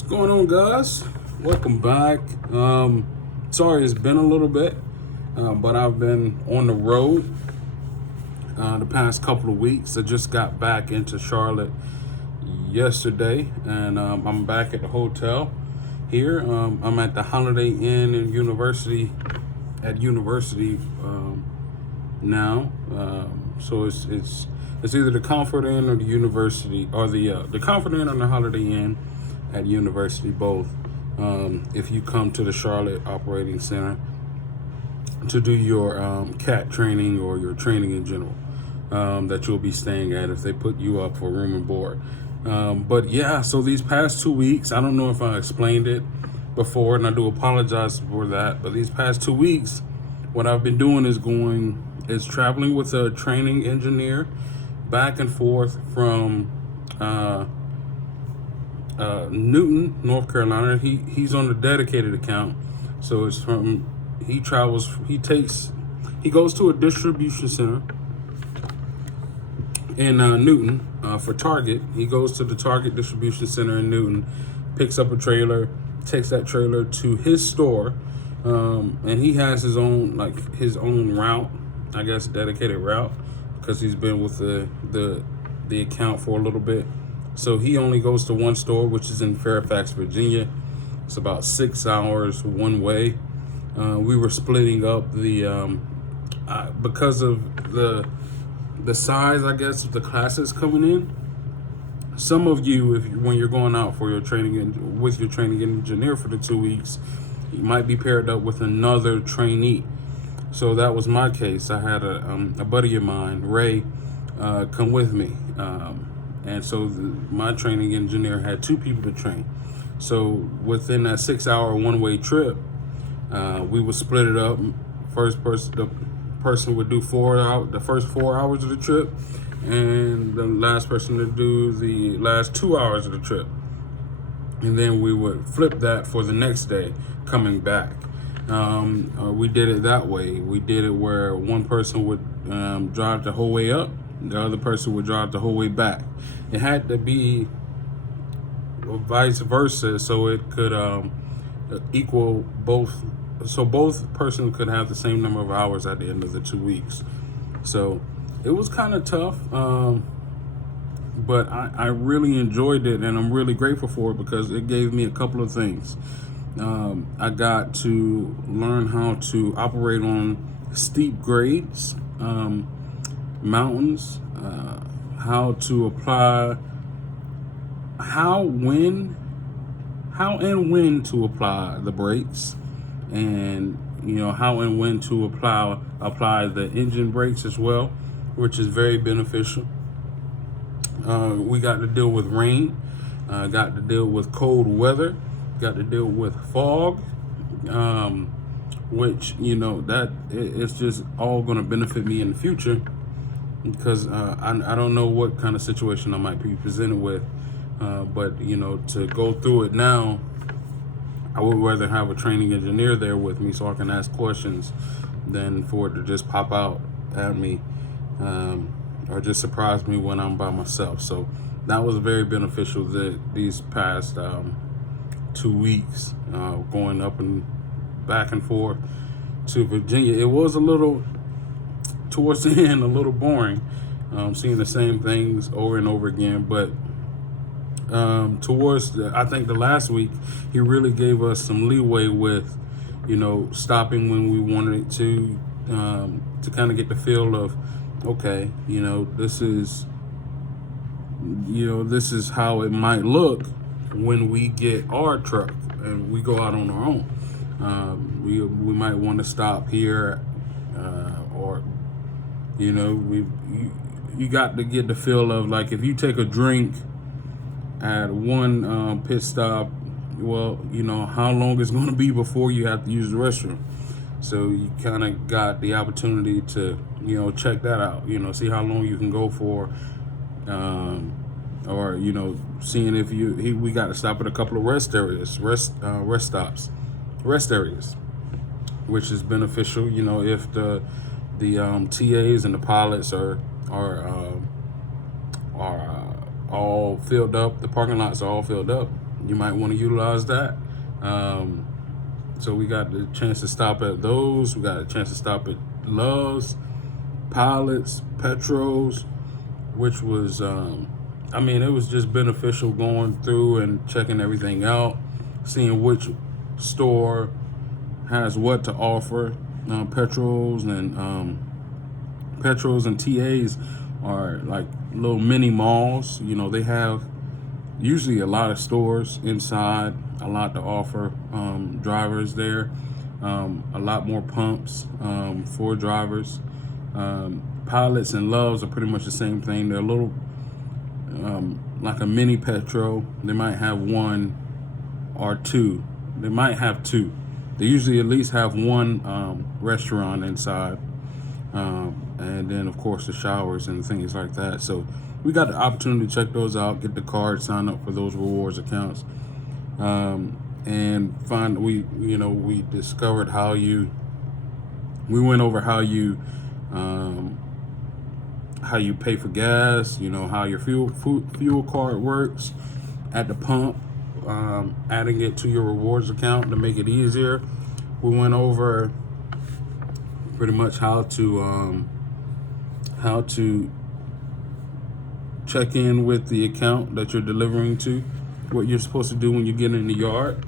What's going on, guys? Welcome back. Sorry it's been a little bit, but I've been on the road the past couple of weeks. I just got back into Charlotte yesterday, and I'm back at the hotel here. I'm at the Holiday Inn in University now. So it's either the Comfort Inn or the University, or the Comfort Inn or the Holiday Inn at University, both. If you come to the Charlotte Operating Center to do your CAT training or your training in general, that you'll be staying at if they put you up for room and board. But yeah, so these past 2 weeks, I don't know if I explained it before, and I do apologize for that, but these past 2 weeks, what I've been doing is traveling with a training engineer back and forth from Newton, North Carolina. He's on the dedicated account, so it's from he goes to a distribution center in Newton for Target. He goes to the Target distribution center in Newton, picks up a trailer, takes that trailer to his store, and he has his own route, I guess, dedicated route, because he's been with the account for a little bit. So he only goes to one store, which is in Fairfax, Virginia. It's about 6 hours one way. We were splitting up because of the size, I guess, of the classes coming in. Some of you, when you're going out for your training with your training engineer for the 2 weeks, you might be paired up with another trainee. So that was my case. I had a buddy of mine, Ray, come with me. And so my training engineer had 2 people to train. So within that 6 hour one-way trip, we would split it up. The person would do the first 4 hours of the trip, and the last person to do the last 2 hours of the trip. And then we would flip that for the next day coming back. We did it that way. We did it where one person would drive the whole way up, the other person would drive the whole way back. It had to be vice versa, so it could equal both, so both persons could have the same number of hours at the end of the 2 weeks. So it was kind of tough, but I really enjoyed it, and I'm really grateful for it because it gave me a couple of things. I got to learn how to operate on steep grades, mountains, how to apply, how and when to apply the brakes, and how and when to apply the engine brakes as well, which is very beneficial. We got to deal with rain, got to deal with cold weather, got to deal with fog, which that it's just all going to benefit me in the future, because I don't know what kind of situation I might be presented with, but to go through it now, I would rather have a training engineer there with me so I can ask questions than for it to just pop out at me, or just surprise me when I'm by myself. So that was very beneficial these past 2 weeks, going up and back and forth to Virginia. It was a little, towards the end, a little boring, seeing the same things over and over again. But I think the last week, he really gave us some leeway with, stopping when we wanted it to kind of get the feel of, okay, this is how it might look when we get our truck and we go out on our own. We might want to stop here, or you got to get the feel of, like, if you take a drink at one pit stop, well, how long it's going to be before you have to use the restroom. So you kind of got the opportunity to check that out, see how long you can go for, or seeing if we got to stop at a couple of rest areas, rest areas, which is beneficial. If the TAs and the pilots are all filled up, the parking lots are all filled up, you might want to utilize that. So we got the chance to stop at those. We got a chance to stop at Love's, Pilots, Petros, which was, it was just beneficial going through and checking everything out, seeing which store has what to offer. Petros and TAs are like little mini malls. They have usually a lot of stores inside, a lot to offer drivers there, a lot more pumps for drivers. Pilots and Loves are pretty much the same thing. They're a little like a mini Petro. They might have one or two. They might have two. They usually at least have one restaurant inside. And then, of course, the showers and things like that. So we got the opportunity to check those out, get the card, sign up for those rewards accounts, and we discovered we went over how you pay for gas, how your fuel card works at the pump, adding it to your rewards account to make it easier. We went over pretty much how to check in with the account that you're delivering to, what you're supposed to do when you get in the yard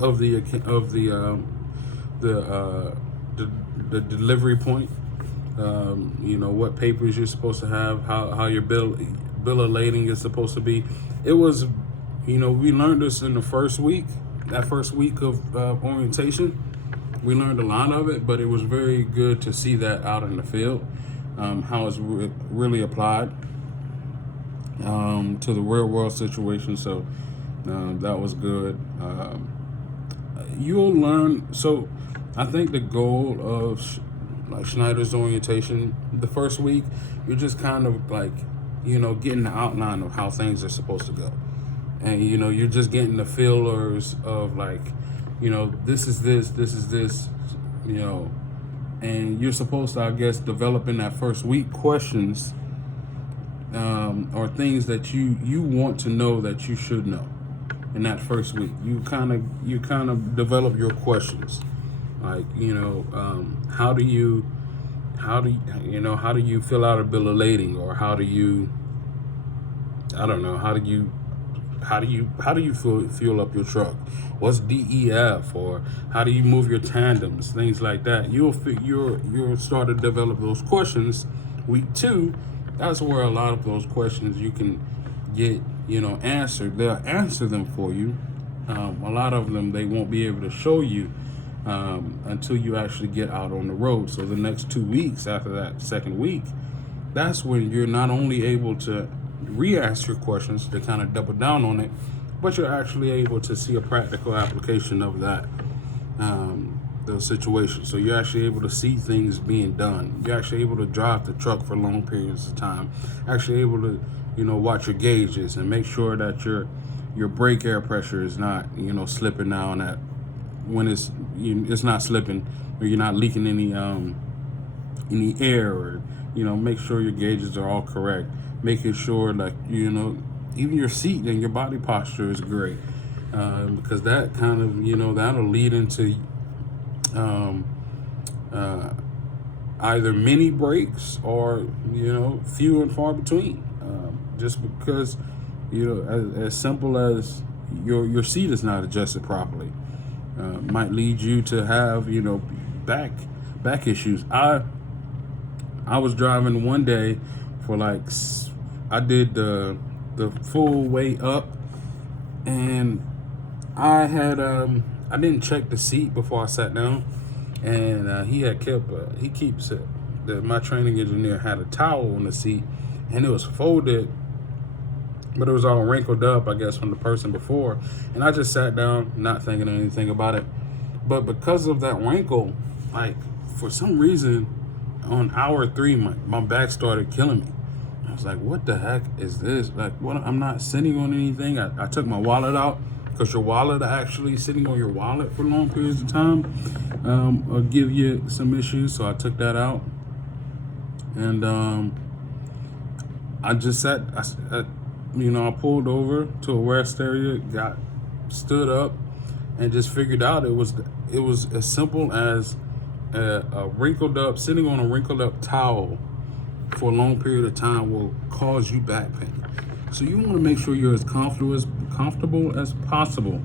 of the delivery point. What papers you're supposed to have, how your bill of lading is supposed to be. It was, we learned this in the first week, that first week of orientation. We learned a lot of it, but it was very good to see that out in the field, how it's really applied to the real world situation. So that was good. You'll learn. So I think the goal of Schneider's orientation, the first week, you're just kind of like, getting the outline of how things are supposed to go. And, you're just getting the feelers of like, this is this, and you're supposed to, I guess, develop in that first week questions or things that you want to know that you should know in that first week. You kind of develop your questions, like, how do you fill out a bill of lading, or how do you fuel up your truck? What's DEF? Or how do you move your tandems? Things like that. You'll start to develop those questions. Week 2, that's where a lot of those questions you can get, answered. They'll answer them for you. A lot of them they won't be able to show you until you actually get out on the road. So the next 2 weeks after that second week, that's when you're not only able to re-ask your questions to kind of double down on it, but you're actually able to see a practical application of that, those situations. So you're actually able to see things being done. You're actually able to drive the truck for long periods of time. Actually able to, watch your gauges and make sure that your brake air pressure is not, slipping down at when it's not slipping, or you're not leaking any air, or make sure your gauges are all correct. Making sure that even your seat and your body posture is great, because that kind of that'll lead into either mini breaks or few and far between. Just because as simple as your seat is not adjusted properly, might lead you to have back issues. I was driving one day for I did the full way up, and I had I didn't check the seat before I sat down, and my training engineer had a towel on the seat, and it was folded, but it was all wrinkled up, I guess, from the person before. And I just sat down, not thinking anything about it. But because of that wrinkle, for some reason, on hour 3, my back started killing me. I was like, what the heck is this? What? I'm not sitting on anything. I took my wallet out, because your wallet, actually sitting on your wallet for long periods of time will give you some issues. So I took that out, and I just sat. I pulled over to a rest area, stood up, and just figured out it was as simple as a wrinkled up, sitting on a wrinkled up towel for a long period of time will cause you back pain. So you want to make sure you're as comfortable as possible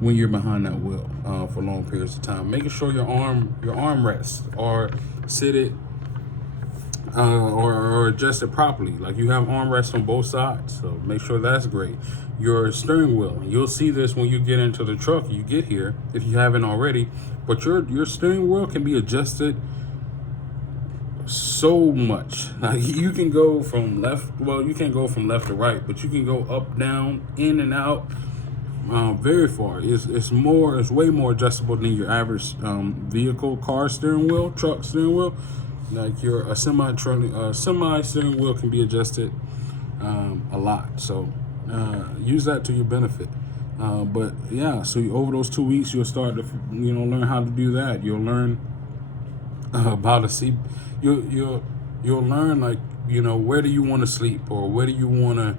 when you're behind that wheel for long periods of time. Making sure your arm rests or seated or adjusted properly. Like you have armrests on both sides, so make sure that's great. Your steering wheel, and you'll see this when you get into the truck, you get here, if you haven't already, but your steering wheel can be adjusted so much. Like you can go from you can't go from left to right, but you can go up, down, in and out very far. It's way more adjustable than your average vehicle, car steering wheel, truck steering wheel. Like a semi steering wheel can be adjusted a lot. So use that to your benefit. But yeah, so over those 2 weeks, you'll start to learn how to do that. You'll learn about a seat. You'll learn where do you want to sleep, or where do you want to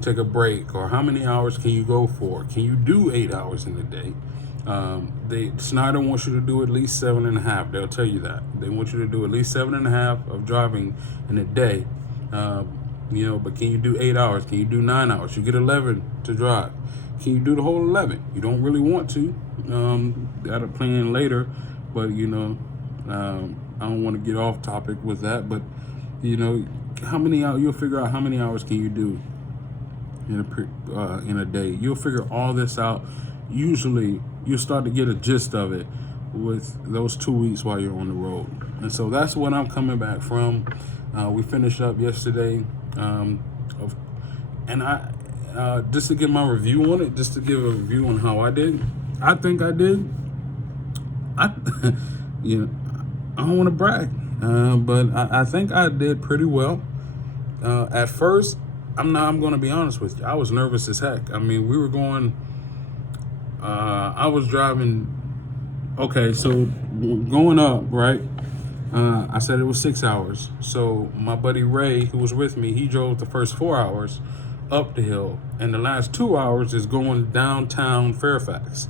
take a break, or how many hours can you go for? Can you do 8 hours in a day? Schneider wants you to do at least 7.5. They'll tell you that. They want you to do at least 7.5 of driving in a day. But can you do 8 hours? Can you do 9 hours? You get 11 to drive. Can you do the whole 11? You don't really want to. That'll plan later, but I don't want to get off topic with that. But how many hours? You'll figure out how many hours can you do in a day. You'll figure all this out. Usually, you'll start to get a gist of it with those 2 weeks while you're on the road. And so that's what I'm coming back from. We finished up yesterday, and I just to give my review on it, just to give a review on how I did. I think I did. I don't want to brag, but I think I did pretty well. At first, I'm going to be honest with you. I was nervous as heck. I mean, we were going. I was driving. Okay, so going up, right? I said it was 6 hours. So my buddy Ray, who was with me, he drove the first 4 hours up the hill, and the last 2 hours is going downtown Fairfax.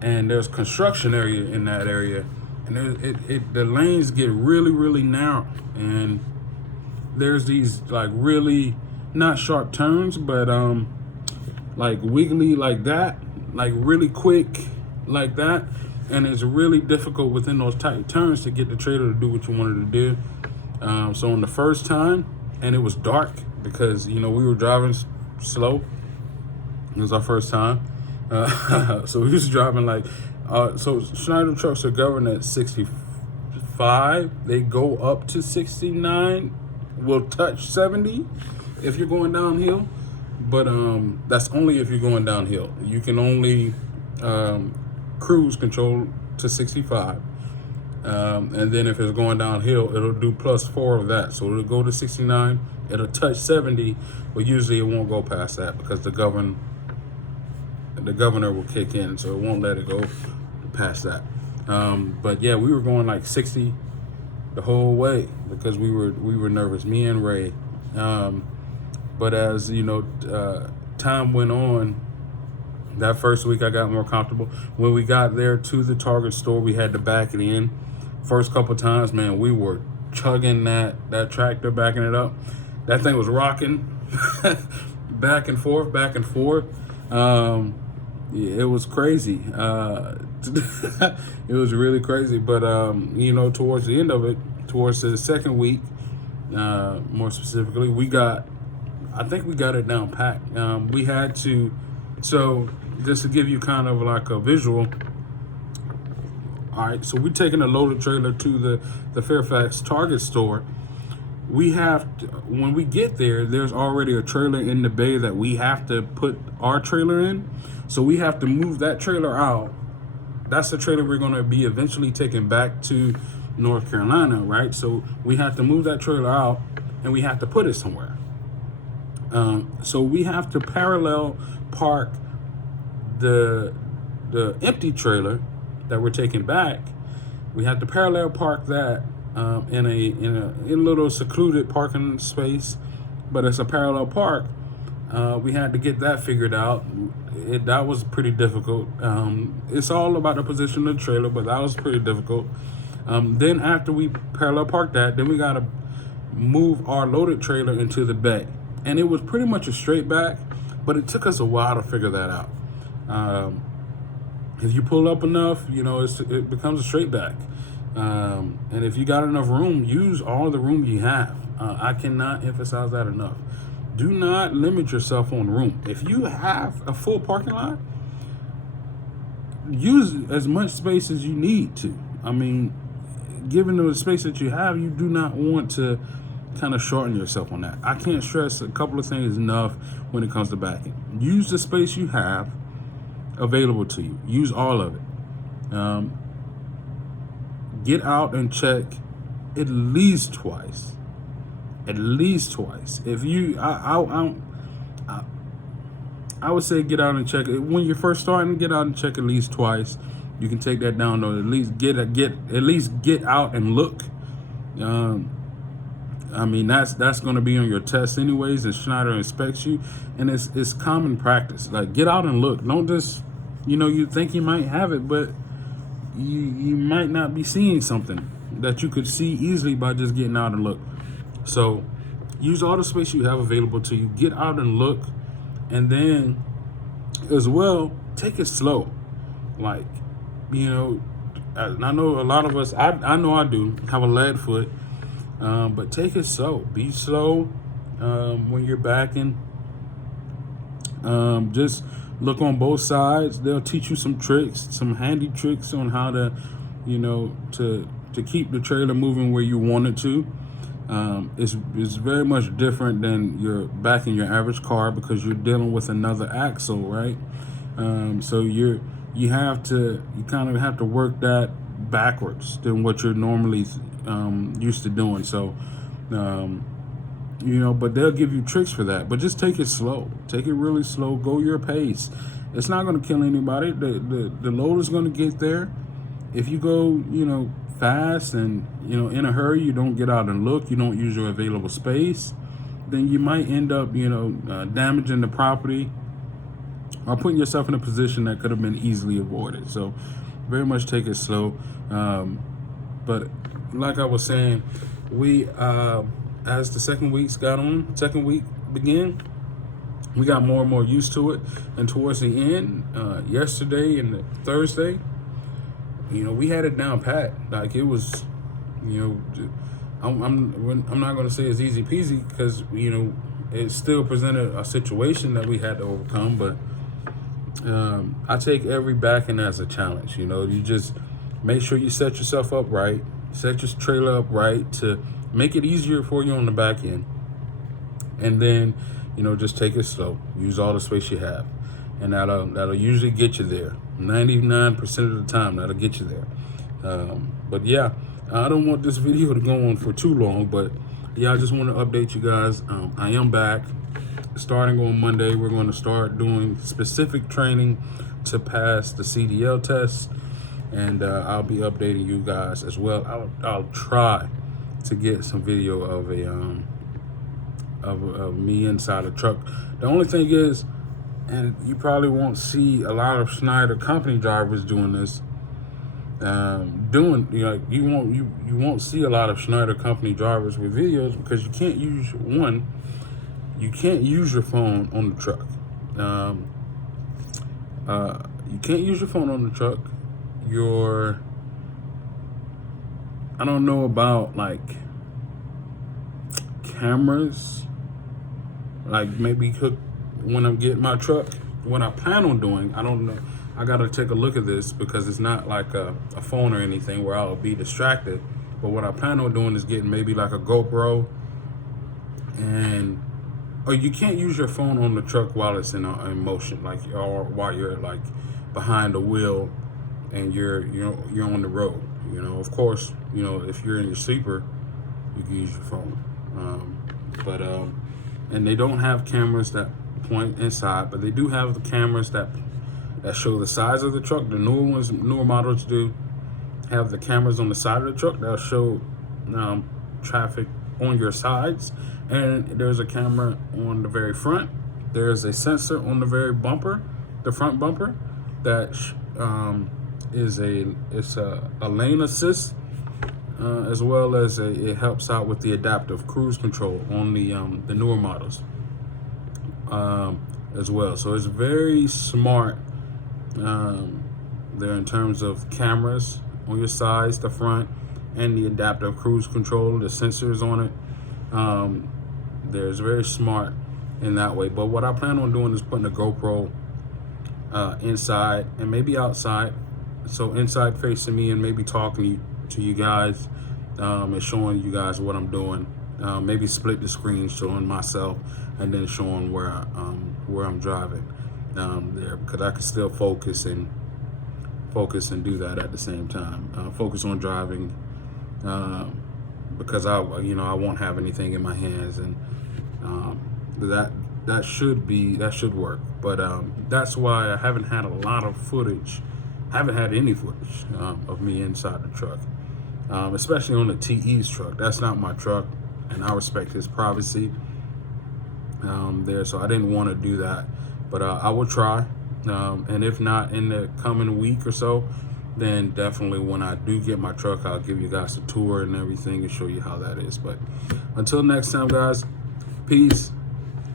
And there's construction area in that area, and the lanes get really, really narrow, and there's these like really not sharp turns, but like wiggly like that, like really quick like that, and it's really difficult within those tight turns to get the trailer to do what you wanted to do. So on the first time, and it was dark because we were driving slow. It was our first time, so we was driving like so Schneider trucks are governed at 65. They go up to 69. Will touch 70 if you're going downhill, but that's only if you're going downhill. You can only cruise control to 65, and then if it's going downhill, it'll do +4 of that, so it'll go to 69. It'll touch 70, but usually it won't go past that because the governor will kick in, so it won't let it go past that. But yeah, we were going like 60 the whole way because we were nervous, me and Ray. But as time went on, that first week I got more comfortable. When we got there to the Target store, we had to back it in. First couple times, man, we were chugging that tractor, backing it up. That thing was rocking back and forth. It was crazy. It was really crazy. But towards the end of it, towards the second week, more specifically, I think we got it down pat. We had to, so just to give you kind of like a visual. All right, so we're taking a loaded trailer to the Fairfax Target store. We have to, when we get there, there's already a trailer in the bay that we have to put our trailer in. So we have to move that trailer out. That's the trailer we're going to be eventually taking back to North Carolina, right? So we have to move that trailer out, and we have to put it somewhere. So we have to parallel park the empty trailer that we're taking back. We have to parallel park that in a little secluded parking space, but it's a parallel park. We had to get that figured out. That was pretty difficult. It's all about the position of the trailer, but that was pretty difficult. Then after we parallel parked that, then we got to move our loaded trailer into the bay. And it was pretty much a straight back, but it took us a while to figure that out. If you pull up enough, it becomes a straight back. And if you got enough room, use all the room you have. I cannot emphasize that enough. Do not limit yourself on room. If you have a full parking lot, use as much space as you need to. I mean, given the space that you have, you do not want to kind of shorten yourself on that. I can't stress a couple of things enough when it comes to backing. Use the space you have available to you. Use all of it. Get out and check at least twice. At least twice. If you, I would say get out and check it when you're first starting. Get out and check at least twice. You can take that down, or at least get out and look. I mean, that's going to be on your test anyways, and Schneider inspects you, and it's common practice. Like, get out and look. Don't just, you think you might have it, but you might not be seeing something that you could see easily by just getting out and look. So use all the space you have available to you. Get out and look, and then as well, take it slow. Like, I know a lot of us, I know I do, have a lead foot, but take it slow. Be slow when you're backing. Just look on both sides. They'll teach you some tricks, some handy tricks on how to, to keep the trailer moving where you want it to. It's very much different than you're backing your average car, because you're dealing with another axle, right? So you kind of have to work that backwards than what you're normally used to doing. So, but they'll give you tricks for that. But just take it slow. Take it really slow. Go your pace. It's not going to kill anybody. The load is going to get there. If you go, fast and, in a hurry, you don't get out and look, you don't use your available space, then you might end up, damaging the property or putting yourself in a position that could have been easily avoided. So very much take it slow. But like I was saying, we, as the second week began, we got more and more used to it. And towards the end, yesterday and Thursday, we had it down pat. Like, it was, I'm not going to say it's easy peasy, because, it still presented a situation that we had to overcome. But I take every backing as a challenge. You just make sure you set yourself up right, set your trailer up right to make it easier for you on the back end. And then, just take it slow. Use all the space you have. And that'll usually get you there. 99% of the time, that'll get you there. But yeah, I don't want this video to go on for too long, but yeah, I just want to update you guys. I am back. Starting on Monday, we're going to start doing specific training to pass the CDL test, and I'll be updating you guys as well. I'll try to get some video of of me inside a truck. The only thing is, and you probably won't see a lot of Schneider company drivers doing this. You won't see a lot of Schneider company drivers with videos, because you can't use your phone on the truck. You can't use your phone on the truck. I don't know about like cameras, like maybe when I'm getting my truck, what I plan on doing, I don't know. I got to take a look at this, because it's not like a phone or anything where I'll be distracted. But what I plan on doing is getting maybe like a GoPro, or you can't use your phone on the truck while it's in motion, like, or while you're like behind the wheel and you're on the road. Of course, if you're in your sleeper, you can use your phone. And they don't have cameras that point inside, but they do have the cameras that show the size of the truck. The newer models do have the cameras on the side of the truck that'll show traffic on your sides, and there's a camera on the very front there's a sensor on the very bumper, the front bumper, that is a lane assist, as well as it helps out with the adaptive cruise control on the newer models as well. So it's very smart there in terms of cameras on your sides, the front, and the adaptive cruise control, the sensors on it. There's very smart in that way. But what I plan on doing is putting a GoPro inside and maybe outside. So inside facing me and maybe talking to you guys and showing you guys what I'm doing. Maybe split the screen, showing myself and then showing where I'm driving there, because I can still focus and do that at the same time. Focus on driving because I won't have anything in my hands, and that should work. But that's why I haven't had a lot of footage. I haven't had any footage of me inside the truck, especially on the TE's truck. That's not my truck, and I respect his privacy there, so I didn't want to do that. But I will try, and if not in the coming week or so, then definitely when I do get my truck, I'll give you guys a tour and everything and show you how that is. But until next time, guys, peace.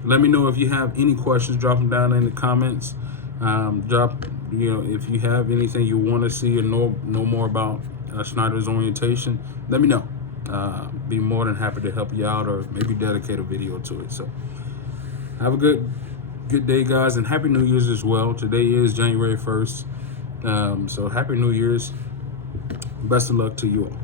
Let me know if you have any questions. Drop them down in the comments. If you have anything you want to see or know more about Schneider's orientation, let me know. Be more than happy to help you out, or maybe dedicate a video to it. So have a good day, guys, and Happy New Year's as well. Today is January 1st. So Happy New Year's. Best of luck to you all.